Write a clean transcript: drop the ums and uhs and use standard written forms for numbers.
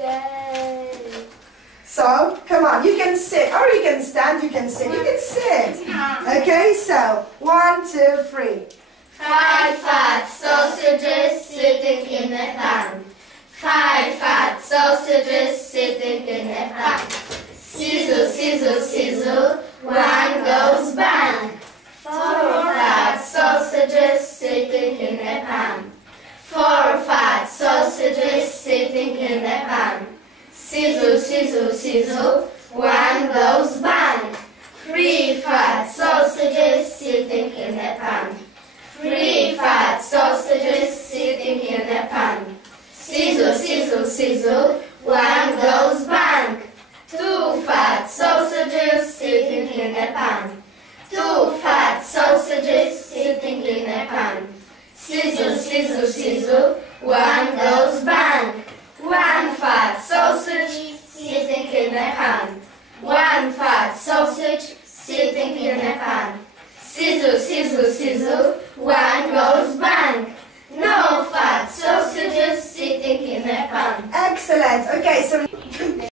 Yay! So, come on, you can sit, or you can stand, you can sit, you can sit. Okay, so, 1, 2, 3. 5 fat sausages sitting in a pan. 5 fat sausages sitting in a pan. Sizzle, sizzle, sizzle, one goes bang. 4 fat sausages sitting in a pan. 4 fat sausages sitting in a pan. Sizzle, sizzle, sizzle, one goes bang. 3 fat sausages sitting in a pan. 3 fat sausages sitting in a pan. Sizzle, sizzle, sizzle, one goes bang. 2 fat sausages sitting in a pan. 2 fat sausages sitting in a pan. Sizzle, sizzle, sizzle, one goes bang. 1 fat sausage sitting in a pan. 1 fat sausage sitting in a pan. Sizzle, sizzle, sizzle,